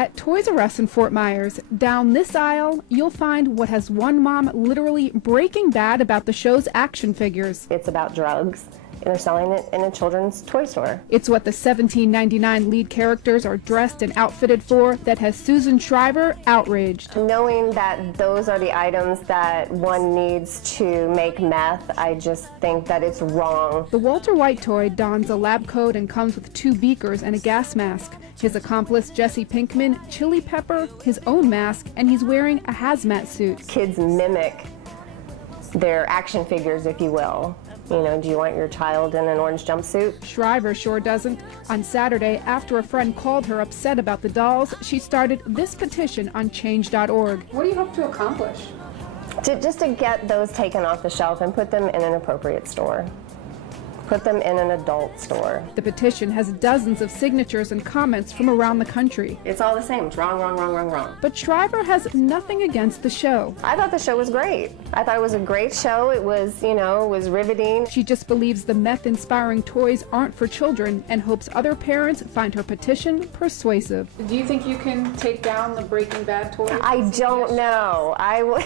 At Toys R Us in Fort Myers, down this aisle, you'll find what has one mom literally breaking bad about the show's action figures. It's about drugs, and they're selling it in a children's toy store. It's what the $17.99 lead characters are dressed and outfitted for that has Susan Shriver outraged. Knowing that those are the items that one needs to make meth, I just think that it's wrong. The Walter White toy dons a lab coat and comes with 2 beakers and a gas mask. His accomplice, Jesse Pinkman, Chili Pepper, his own mask, and he's wearing a hazmat suit. Kids mimic their action figures, if you will. You know, do you want your child in an orange jumpsuit? Shriver sure doesn't. On Saturday, after a friend called her upset about the dolls, she started this petition on change.org. What do you hope to accomplish? Just to get those taken off the shelf and put them in an appropriate store. Put them in an adult store. The petition has dozens of signatures and comments from around the country. It's all the same. It's wrong, wrong, wrong, wrong, wrong. But Shriver has nothing against the show. I thought the show was great. I thought it was a great show. It was, you know, it was riveting. She just believes the meth-inspiring toys aren't for children and hopes other parents find her petition persuasive. Do you think you can take down the Breaking Bad toys? I don't know. I would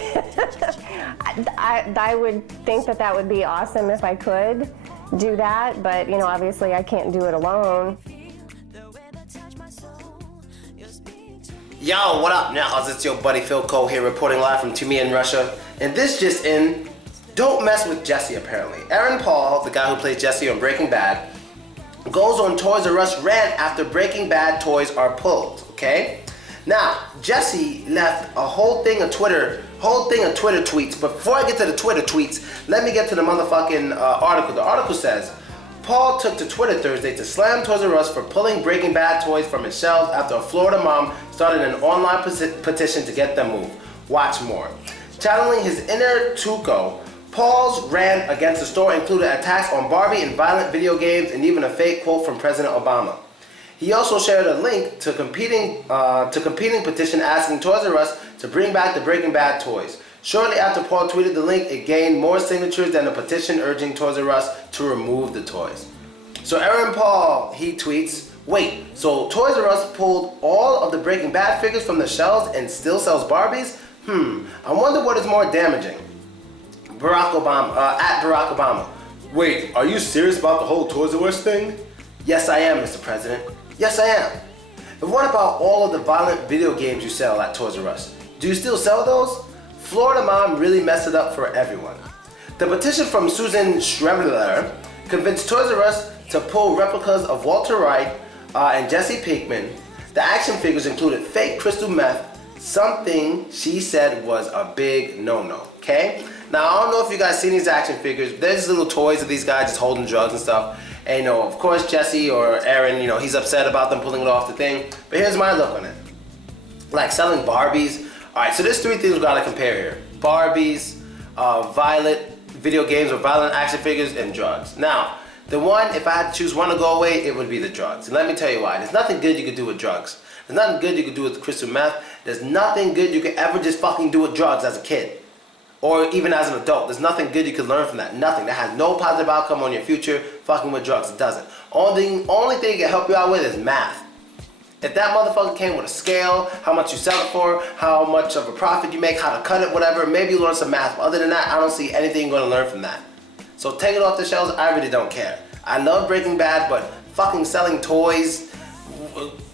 think that that would be awesome if I could do that, but you know, obviously I can't do it alone. Yo, what up, now? It's your buddy Philko here reporting live from To Me in Russia. And this just in, don't mess with Jesse apparently. Aaron Paul, the guy who plays Jesse on Breaking Bad, goes on Toys R Us rant after Breaking Bad toys are pulled, okay? Now, Jesse left a whole thing of Twitter tweets. But before I get to the Twitter tweets, let me get to the motherfucking article. The article says, Paul took to Twitter Thursday to slam Toys R Us for pulling Breaking Bad toys from its shelves after a Florida mom started an online petition to get them moved. Watch more. Channeling his inner Tuco, Paul's rant against the store included attacks on Barbie and violent video games and even a fake quote from President Obama. He also shared a link to competing petition asking Toys R Us to bring back the Breaking Bad toys. Shortly after Paul tweeted the link, it gained more signatures than a petition urging Toys R Us to remove the toys. So Aaron Paul, he tweets, wait, so Toys R Us pulled all of the Breaking Bad figures from the shelves and still sells Barbies? I wonder what is more damaging. Barack Obama, at Barack Obama. Wait, are you serious about the whole Toys R Us thing? Yes, I am, Mr. President. Yes, I am. And what about all of the violent video games you sell at Toys R Us? Do you still sell those? Florida mom really messed it up for everyone. The petition from Susan Shriver convinced Toys R Us to pull replicas of Walter White and Jesse Pinkman. The action figures included fake crystal meth, something she said was a big no-no, okay? Now, I don't know if you guys seen these action figures, but there's little toys of these guys just holding drugs and stuff. And you know, of course, Jesse or Aaron, you know, he's upset about them pulling it off the thing. But here's my look on it. Like selling Barbies. All right, so there's 3 things we gotta compare here. Barbies, violent video games or violent action figures, and drugs. Now, the one, if I had to choose one to go away, it would be the drugs. And let me tell you why. There's nothing good you could do with drugs. There's nothing good you could do with crystal meth. There's nothing good you could ever just fucking do with drugs as a kid. Or even as an adult. There's nothing good you can learn from that. Nothing. That has no positive outcome on your future fucking with drugs. It doesn't. Only thing it can help you out with is math. If that motherfucker came with a scale, how much you sell it for, how much of a profit you make, how to cut it, whatever, maybe you learn some math. But other than that, I don't see anything you're going to learn from that. So take it off the shelves. I really don't care. I love Breaking Bad, but fucking selling toys,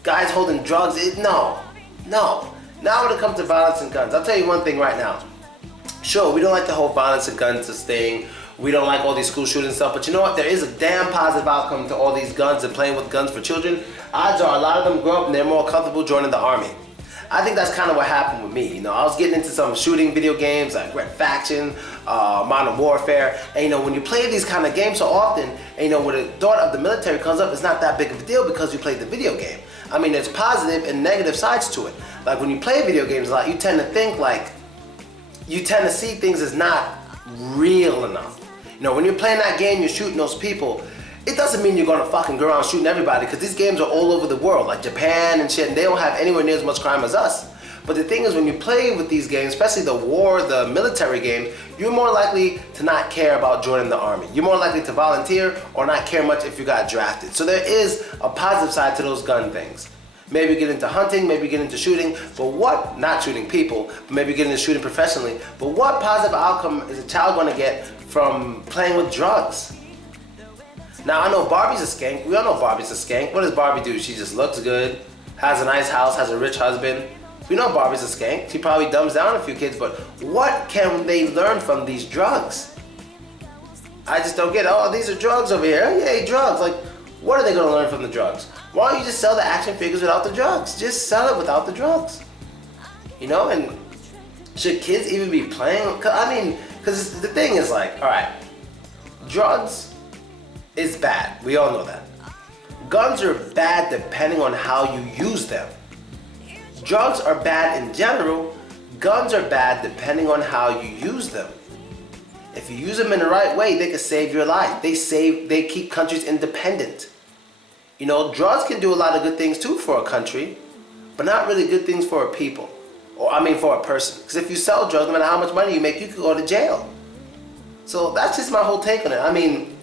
guys holding drugs, no. Now when it comes to violence and guns, I'll tell you one thing right now. Sure, we don't like the whole violence and guns thing. We don't like all these school shootings and stuff, but you know what? There is a damn positive outcome to all these guns and playing with guns for children. Odds are a lot of them grow up and they're more comfortable joining the army. I think that's kind of what happened with me. You know, I was getting into some shooting video games like Red Faction, Modern Warfare, and you know, when you play these kind of games so often, and you know, when the thought of the military comes up, it's not that big of a deal because you played the video game. I mean, there's positive and negative sides to it. Like when you play video games a lot, you tend to think like, you tend to see things as not real enough. You know, when you're playing that game, you're shooting those people, it doesn't mean you're gonna fucking go around shooting everybody, because these games are all over the world, like Japan and shit, and they don't have anywhere near as much crime as us. But the thing is, when you play with these games, especially the military games, you're more likely to not care about joining the army. You're more likely to volunteer or not care much if you got drafted. So there is a positive side to those gun things. maybe get into hunting, maybe get into shooting, but what, not shooting people, but maybe get into shooting professionally, but what positive outcome is a child gonna get from playing with drugs? Now, I know Barbie's a skank. We all know Barbie's a skank. What does Barbie do? She just looks good, has a nice house, has a rich husband. We know Barbie's a skank. She probably dumbs down a few kids, but what can they learn from these drugs? I just don't get it. Oh, these are drugs over here. Yay, drugs. Like, what are they gonna learn from the drugs? Why don't you just sell the action figures without the drugs? Just sell it without the drugs. You know, and should kids even be playing? Because the thing is like, all right, drugs is bad. We all know that. Guns are bad depending on how you use them. Drugs are bad in general. Guns are bad depending on how you use them. If you use them in the right way, they can save your life. They keep countries independent. You know, drugs can do a lot of good things too for a country, but not really good things for a people. For a person. Because if you sell drugs, no matter how much money you make, you could go to jail. So that's just my whole take on it.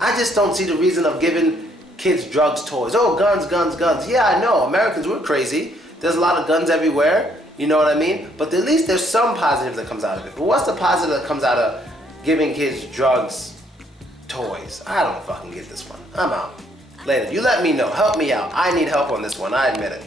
I just don't see the reason of giving kids drugs, toys. Oh, guns, guns, guns. Yeah, I know. Americans, we're crazy. There's a lot of guns everywhere. You know what I mean? But at least there's some positive that comes out of it. But what's the positive that comes out of giving kids drugs, toys? I don't fucking get this one. I'm out. Later. You let me know. Help me out. I need help on this one. I admit it.